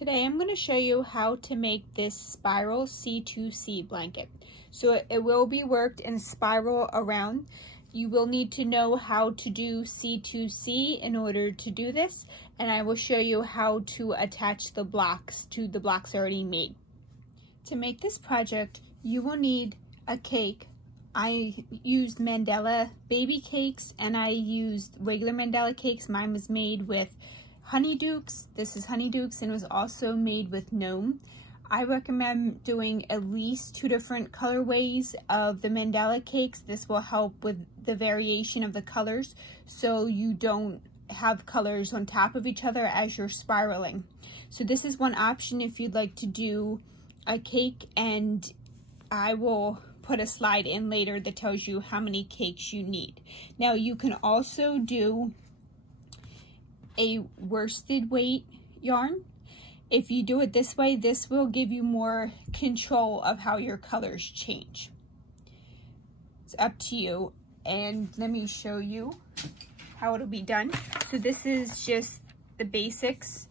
Today I'm going to show you how to make this spiral C2C blanket. So it will be worked in spiral around. You will need to know how to do C2C in order to do this, and I will show you how to attach the blocks to the blocks already made. To make this project, you will need a cake. I used mandala baby cakes and I used regular mandala cakes. Mine was made with honeydukes. This is honeydukes and was also made with gnome. I recommend doing at least 2 different colorways of the mandala cakes. This will help with the variation of the colors so you don't have colors on top of each other as you're spiraling. So this is one option if you'd like to do a cake, and I will put a slide in later that tells you how many cakes you need. Now you can also do a worsted weight yarn. If you do it this way, this will give you more control of how your colors change. It's up to you, and let me show you how it'll be done. So this is just the basics,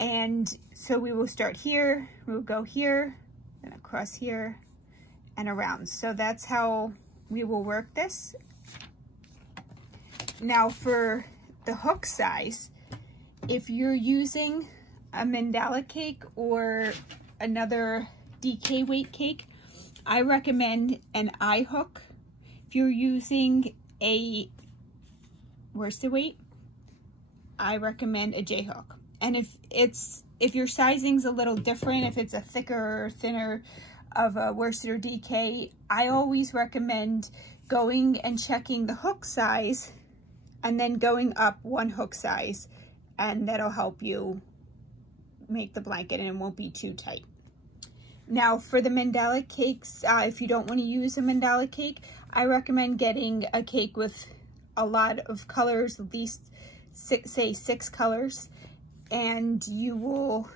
and so we will start here, we'll go here, then across here, and around. So that's how we will work this. Now for the hook size, if you're using a mandala cake or another DK weight cake, I recommend an I hook. If you're using a worsted weight, I recommend a J hook. And if your sizing's a little different, if it's a thicker or thinner of a worsted or DK, I always recommend going and checking the hook size and then going up 1 hook size, and that'll help you make the blanket and it won't be too tight. Now for the mandala cakes, if you don't want to use a mandala cake, I recommend getting a cake with a lot of colors, at least say 6 colors, and you will,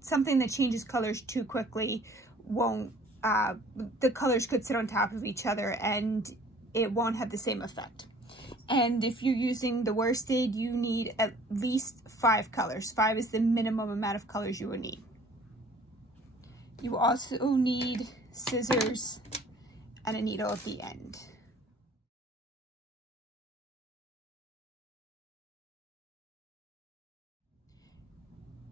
something that changes colors too quickly won't, the colors could sit on top of each other and it won't have the same effect. And if you're using the worsted, you need at least 5 colors. 5 is the minimum amount of colors you will need. You will also need scissors and a needle at the end.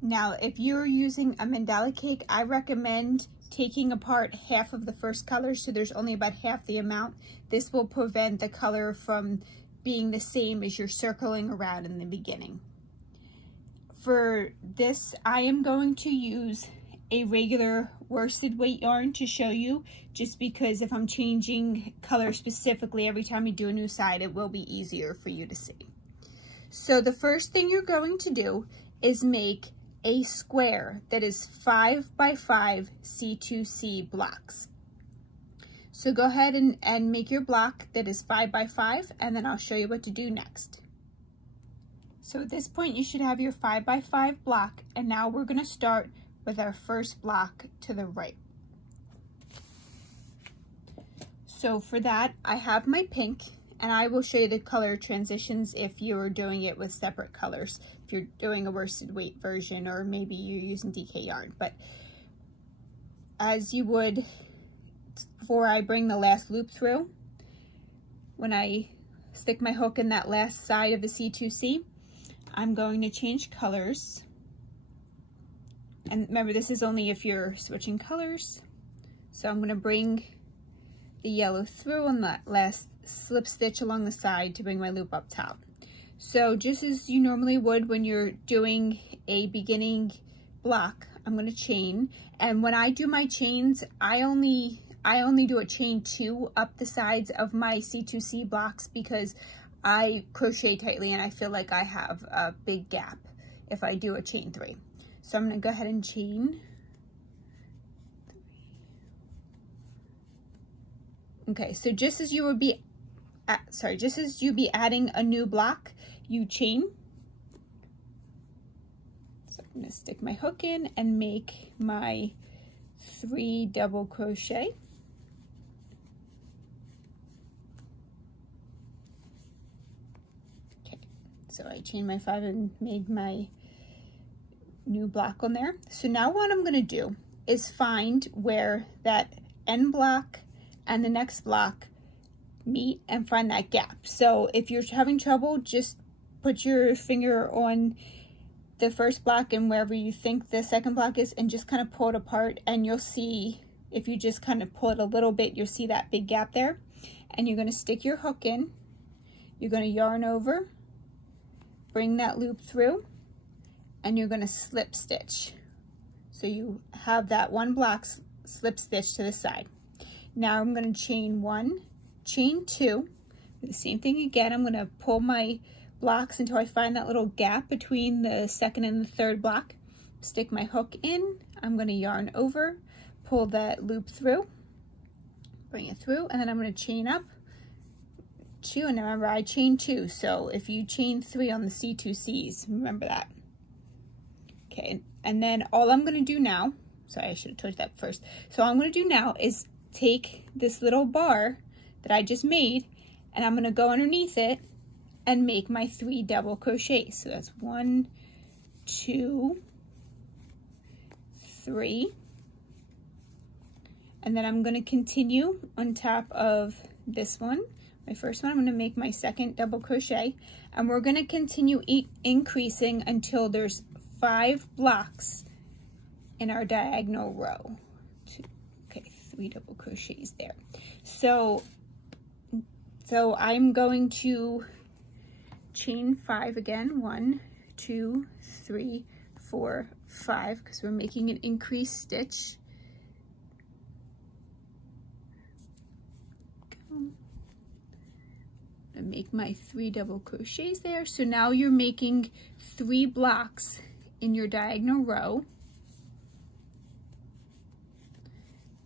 Now, if you're using a mandala cake, I recommend taking apart half of the first color, so there's only about half the amount. This will prevent the color from being the same as you're circling around in the beginning. For this, I am going to use a regular worsted weight yarn to show you, just because if I'm changing color specifically every time you do a new side, it will be easier for you to see. So the first thing you're going to do is make a square that is 5 by 5 C2C blocks. So go ahead and make your block that is 5 by 5, and then I'll show you what to do next. So at this point you should have your 5 by 5 block, and now we're going to start with our first block to the right. So for that, I have my pink, and I will show you the color transitions if you're doing it with separate colors, if you're doing a worsted weight version, or maybe you're using DK yarn. But as you would before I bring the last loop through, when I stick my hook in that last side of the C2C, I'm going to change colors. And remember, this is only if you're switching colors. So I'm going to bring the yellow through on that last slip stitch along the side to bring my loop up top. So just as you normally would when you're doing a beginning block, I'm going to chain. And when I do my chains, I only do a chain 2 up the sides of my C2C blocks because I crochet tightly and I feel like I have a big gap if I do a chain 3. So I'm going to go ahead and chain. Okay, so just as you would be, just as you'd be adding a new block, you chain. So I'm going to stick my hook in and make my 3 double crochet. Okay, so I chained my 5 and made my new block on there. So now what I'm going to do is find where that end block and the next block meet and find that gap. So if you're having trouble, just put your finger on the first block and wherever you think the second block is and just kind of pull it apart, and you'll see, if you just kind of pull it a little bit, you'll see that big gap there. And you're going to stick your hook in, you're going to yarn over, bring that loop through, and you're going to slip stitch. So you have that one block slip stitch to the side. Now I'm going to chain 1, chain 2, do the same thing again. I'm going to pull my blocks until I find that little gap between the second and the third block, stick my hook in, I'm going to yarn over, pull that loop through, bring it through, and then I'm going to chain up 2, and remember I chain 2, so if you chain 3 on the C2Cs, remember that. Okay, and then all I'm going to do now, sorry, I should have told you that first. So all I'm going to do now is take this little bar that I just made, and I'm going to go underneath it and make my 3 double crochets. So that's 1, 2, 3. And then I'm going to continue on top of this one, my first one. I'm going to make my second double crochet, and we're going to continue increasing until there's 5 blocks in our diagonal row. 2, okay, 3 double crochets there. So I'm going to chain 5 again, 1, 2, 3, 4, 5, because we're making an increased stitch. I make my 3 double crochets there. So now you're making 3 blocks in your diagonal row.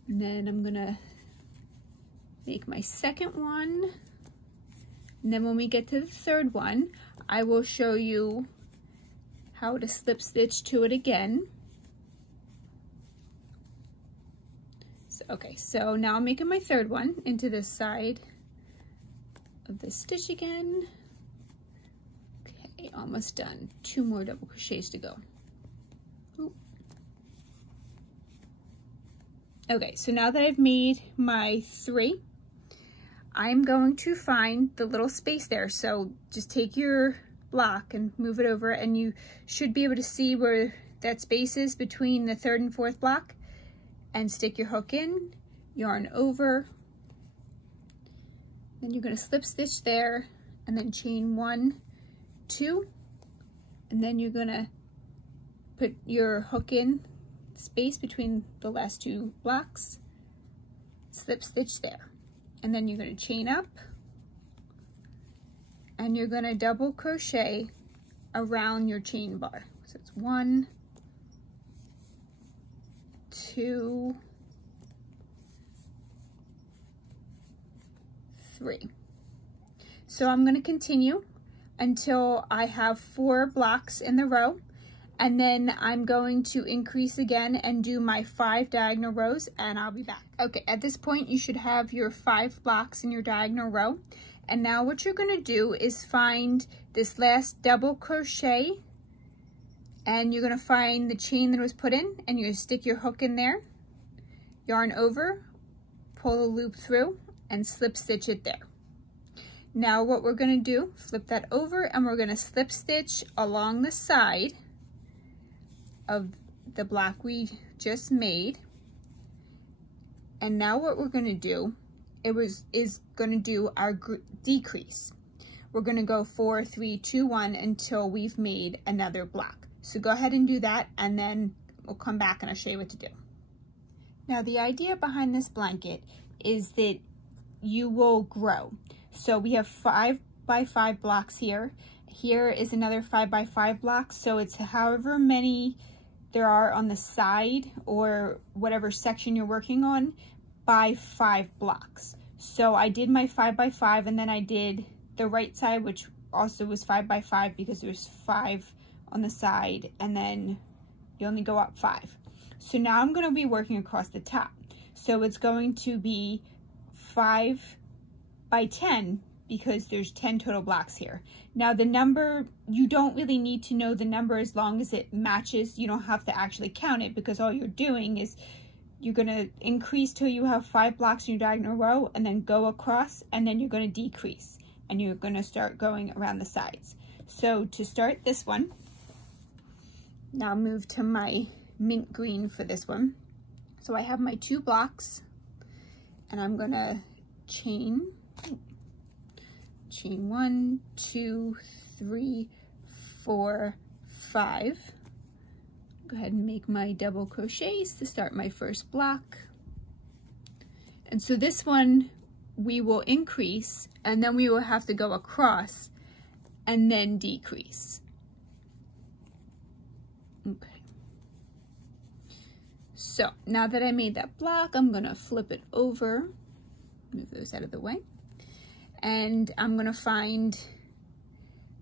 And then I'm gonna make my second one. And then when we get to the third one, I will show you how to slip stitch to it again. So, okay, so now I'm making my third one into this side of the stitch again. Okay, almost done. 2 more double crochets to go. Ooh. Okay, so now that I've made my 3, I'm going to find the little space there. So just take your block and move it over, and you should be able to see where that space is between the 3rd and 4th block, and stick your hook in, yarn over, then you're going to slip stitch there, and then chain 1, 2, and then you're going to put your hook in space between the last 2 blocks, slip stitch there. And then you're going to chain up, and you're going to double crochet around your chain bar. So it's 1, 2, 3. So I'm going to continue until I have 4 blocks in the row, and then I'm going to increase again and do my 5 diagonal rows, and I'll be back. Okay, at this point you should have your 5 blocks in your diagonal row, and now what you're going to do is find this last double crochet, and you're going to find the chain that was put in, and you're going to stick your hook in there, yarn over, pull the loop through, and slip stitch it there. Now what we're going to do, flip that over, and we're going to slip stitch along the side of the block we just made. And now what we're going to do is going to do our decrease. We're going to go 4, 3, 2, 1 until we've made another block. So go ahead and do that, and then we'll come back and I'll show you what to do. Now the idea behind this blanket is that you will grow. So we have 5 by 5 blocks here. Here is another 5 by 5 block. So it's however many there are on the side or whatever section you're working on by 5 blocks. So I did my 5 by 5, and then I did the right side, which also was 5 by 5 because there's 5 on the side, and then you only go up 5. So now I'm going to be working across the top. So it's going to be 5 by 10 because there's 10 total blocks here. Now the number, you don't really need to know the number as long as it matches. You don't have to actually count it, because all you're doing is you're going to increase till you have 5 blocks in your diagonal row, and then go across, and then you're going to decrease, and you're going to start going around the sides. So to start this one, now move to my mint green for this one. So I have my 2 blocks, and I'm going to chain 1, 2, 3, 4, 5. Go ahead and make my double crochets to start my first block. And so this one we will increase, and then we will have to go across and then decrease. Okay. So now that I made that block, I'm gonna flip it over, move those out of the way, and I'm gonna find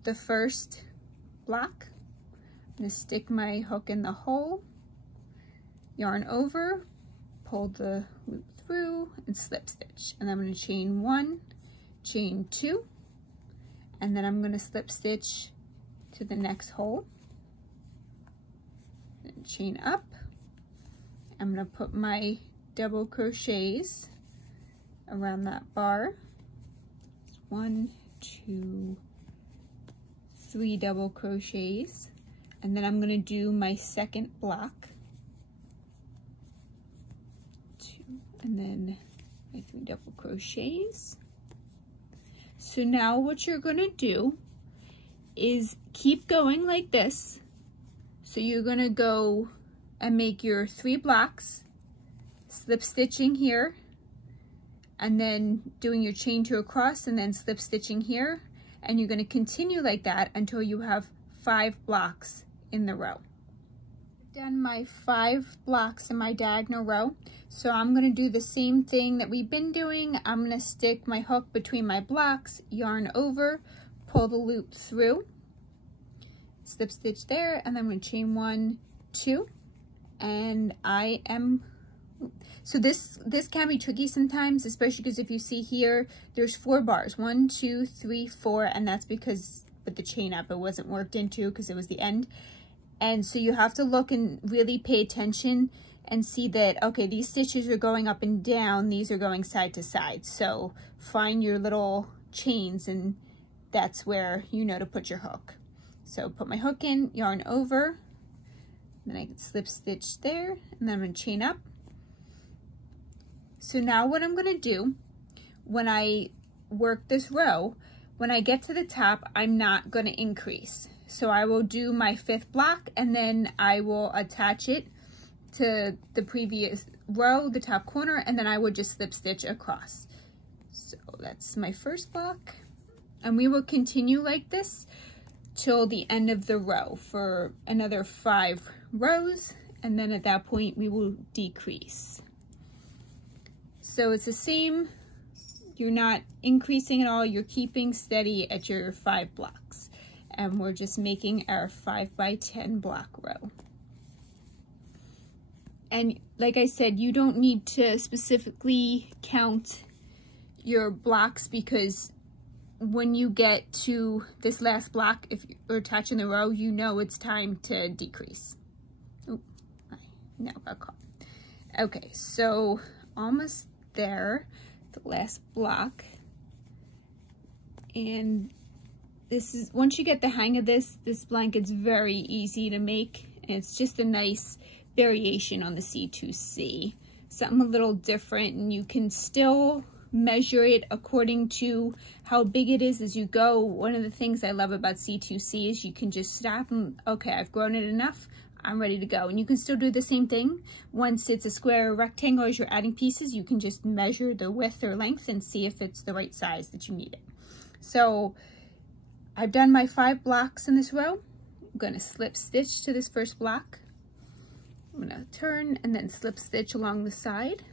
the first block. I'm gonna stick my hook in the hole, yarn over, pull the loop through, and slip stitch. And I'm gonna chain 1, chain 2, and then I'm gonna slip stitch to the next hole, then chain up. I'm gonna put my double crochets around that bar. 1, 2, 3 double crochets, and then I'm gonna do my second block, 2, and then my 3 double crochets. So now what you're gonna do is keep going like this. So you're gonna go and make your 3 blocks, slip stitching here, and then doing your chain 2 across, and then slip stitching here, and you're gonna continue like that until you have 5 blocks in the row. I've done my 5 blocks in my diagonal row, so I'm gonna do the same thing that we've been doing. I'm gonna stick my hook between my blocks, yarn over, pull the loop through, slip stitch there, and then I'm gonna chain 1, 2, and so this can be tricky sometimes, especially because if you see here, there's 4 bars, 1, 2, 3, 4, and that's because with the chain up, it wasn't worked into because it was the end. And so you have to look and really pay attention and see that, okay, these stitches are going up and down, these are going side to side. So find your little chains, and that's where you know to put your hook. So put my hook in, yarn over, then I can slip stitch there, and then I'm gonna chain up. So now what I'm gonna do, when I work this row, when I get to the top, I'm not gonna increase. So I will do my 5th block, and then I will attach it to the previous row, the top corner, and then I would just slip stitch across. So that's my first block, and we will continue like this till the end of the row for another 5 rows, and then at that point we will decrease. So it's the same, you're not increasing at all, you're keeping steady at your 5 blocks, and we're just making our 5 by 10 block row. And like I said, you don't need to specifically count your blocks, because when you get to this last block, if you're attaching the row, you know it's time to decrease. Oh, I now got caught. Okay, so almost there, the last block. And this is, once you get the hang of this blanket's very easy to make, and it's just a nice variation on the C2C. Something a little different, and you can still measure it according to how big it is as you go. One of the things I love about C2C is you can just stop and, okay, I've grown it enough, I'm ready to go. And you can still do the same thing. Once it's a square or rectangle, as you're adding pieces, you can just measure the width or length and see if it's the right size that you need it. So I've done my 5 blocks in this row. I'm gonna slip stitch to this first block. I'm gonna turn and then slip stitch along the side.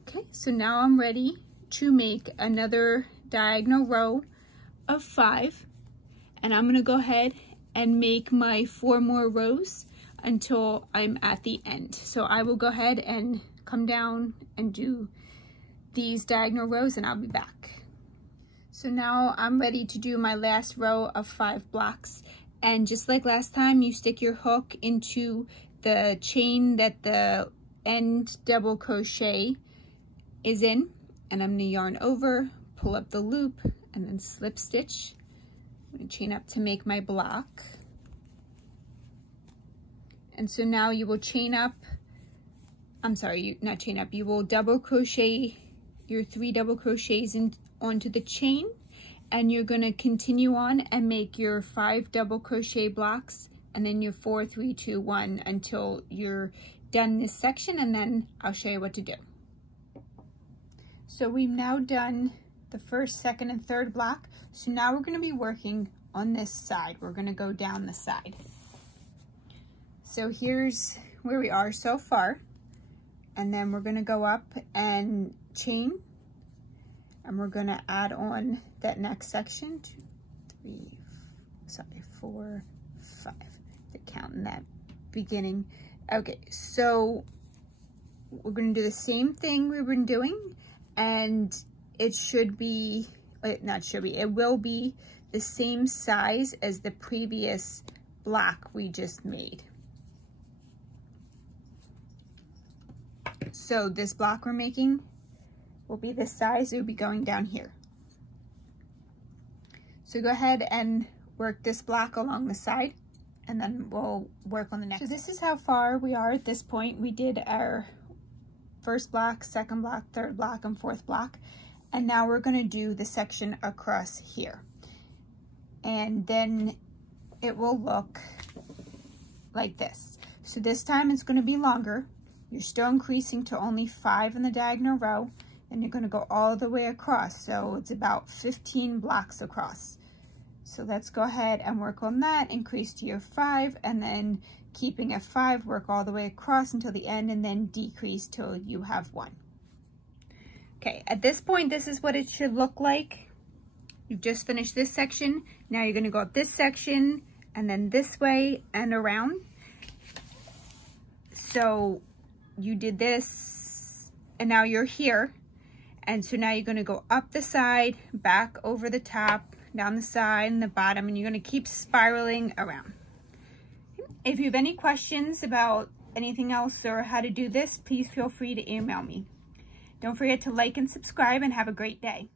Okay, so now I'm ready to make another diagonal row of 5, and I'm gonna go ahead and make my 4 more rows until I'm at the end. So I will go ahead and come down and do these diagonal rows and I'll be back. So now I'm ready to do my last row of 5 blocks. And just like last time, you stick your hook into the chain that the end double crochet is in. And I'm gonna yarn over, pull up the loop, and then slip stitch. I'm gonna chain up to make my block. And so now you will chain up, not chain up, you will double crochet your 3 double crochets onto the chain, and you're gonna continue on and make your 5 double crochet blocks, and then your 4, 3, 2, 1 until you're done this section, and then I'll show you what to do. So we've now done the first, second, and third block. So now we're gonna be working on this side. We're gonna go down the side. So here's where we are so far. And then we're gonna go up and chain. And we're gonna add on that next section, 4, 5, to count in that beginning. Okay, so we're gonna do the same thing we've been doing, and it should be, it will be the same size as the previous block we just made. So this block we're making will be this size. It will be going down here. So go ahead and work this block along the side, and then we'll work on the next. So this is how far we are at this point. We did our first block, second block, third block, and fourth block. And now we're gonna do the section across here. And then it will look like this. So this time it's gonna be longer. You're still increasing to only 5 in the diagonal row, and you're gonna go all the way across. So it's about 15 blocks across. So let's go ahead and work on that, increase to your 5, and then keeping at 5, work all the way across until the end, and then decrease till you have 1. Okay, at this point, this is what it should look like. You've just finished this section. Now you're gonna go up this section, and then this way and around. So you did this, and now you're here. And so now you're gonna go up the side, back over the top, down the side and the bottom, and you're gonna keep spiraling around. If you have any questions about anything else or how to do this, please feel free to email me. Don't forget to like and subscribe, and have a great day.